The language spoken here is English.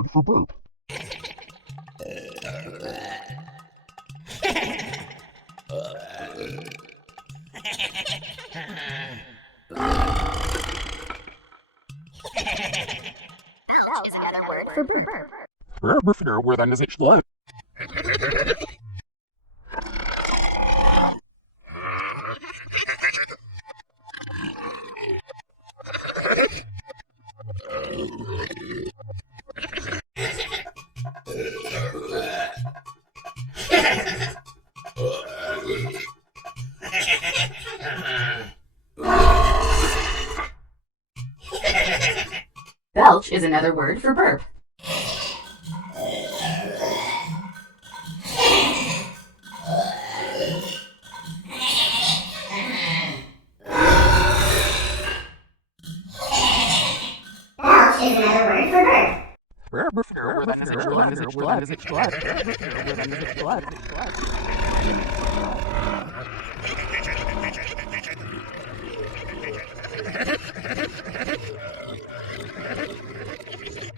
word for burp. Belch is another word for burp. Where then is it blood? Belch is another word for burp. Belch is another word for burp. Where then is it blood?